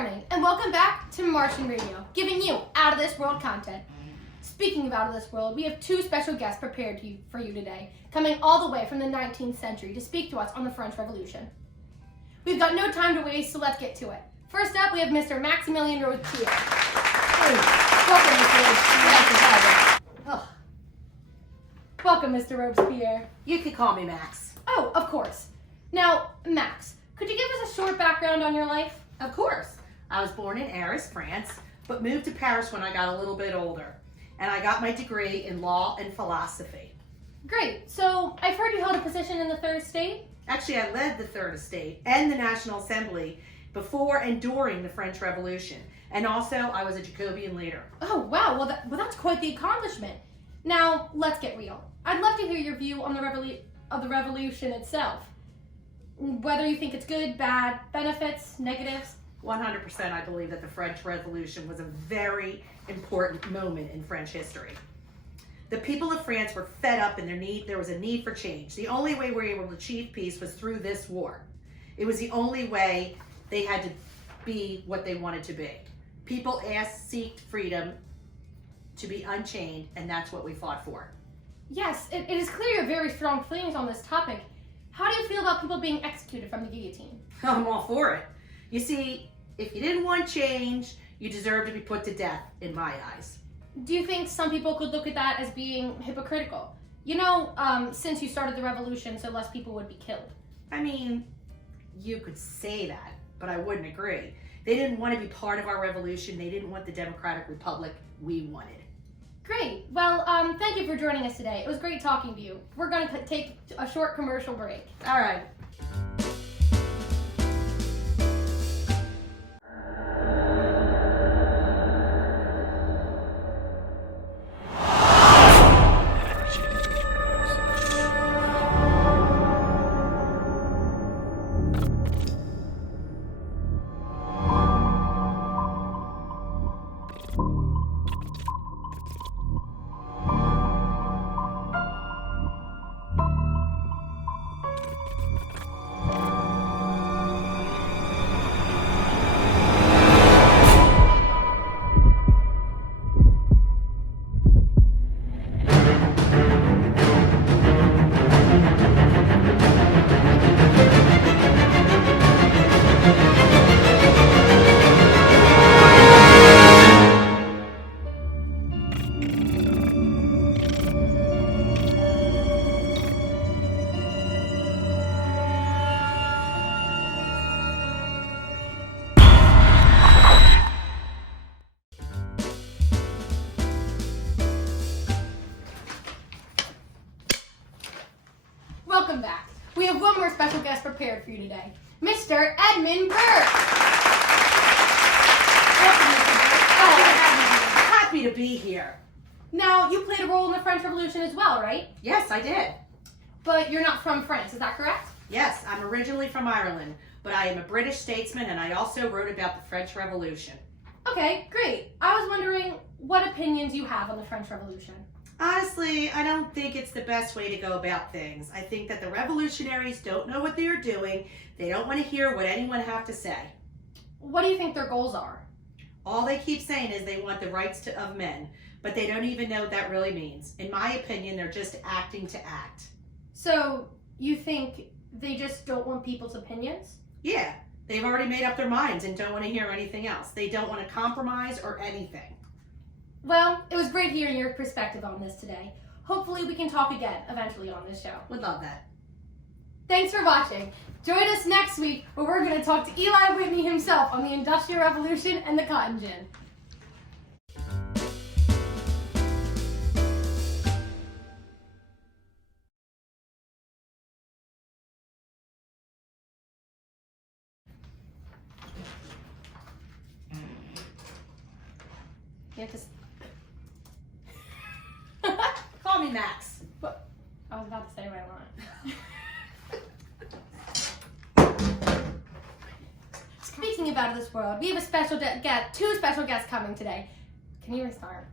morning, and welcome back to Martian Radio, giving you out-of-this-world content. Speaking of out of this world, we have two special guests prepared for you today, coming all the way from the 19th century to speak to us on the French Revolution. We've got no time to waste, so let's get to it. First up, we have Mr. Maximilien Robespierre. Hey, welcome, Mr. Robespierre. Welcome, Mr. Robespierre. You could call me Max. Oh, of course. Now, Max, could you give us a short background on your life? Of course. I was born in Arras, France, but moved to Paris when I got a little bit older. And I got my degree in law and philosophy. Great. So, I've heard you held a position in the Third Estate? Actually, I led the Third Estate and the National Assembly before and during the French Revolution. And also, I was a Jacobean leader. Oh, wow. Well, that's quite the accomplishment. Now, let's get real. I'd love to hear your view on the revolution itself. Whether you think it's good, bad, benefits, negatives. 100% I believe that the French Revolution was a very important moment in French history. The people of France were fed up and there was a need for change. The only way we were able to achieve peace was through this war. It was the only way they had to be what they wanted to be. People seeked freedom to be unchained, and that's what we fought for. Yes, it is clear you have very strong feelings on this topic. How do you feel about people being executed from the guillotine? I'm all for it. You see, if you didn't want change, you deserve to be put to death, in my eyes. Do you think some people could look at that as being hypocritical? You know, since you started the revolution, so less people would be killed. I mean, you could say that, but I wouldn't agree. They didn't want to be part of our revolution. They didn't want the democratic republic we wanted. Great. Well, thank you for joining us today. It was great talking to you. We're going to take a short commercial break. All right. Welcome back. We have one more special guest prepared for you today, Mr. Edmund Burke. Welcome, Mr. Burke. Happy to be here. Now, you played a role in the French Revolution as well, right? Yes, I did. But you're not from France, is that correct? Yes, I'm originally from Ireland, but I am a British statesman, and I also wrote about the French Revolution. Okay, great. I was wondering what opinions you have on the French Revolution. Honestly, I don't think it's the best way to go about things. I think that the revolutionaries don't know what they're doing. They don't want to hear what anyone have to say. What do you think their goals are? All they keep saying is they want the rights of men, but they don't even know what that really means. In my opinion, they're just acting to act. So, you think they just don't want people's opinions? Yeah, they've already made up their minds and don't want to hear anything else. They don't want to compromise or anything. Well, it was great hearing your perspective on this today. Hopefully we can talk again eventually on this show. Would love that. Thanks for watching. Join us next week where we're going to talk to Eli Whitney himself on the Industrial Revolution and the cotton gin. You have to... Call me Max. I was about to say what I want. Speaking of out of this world, we have a special two special guests coming today. Can you restart?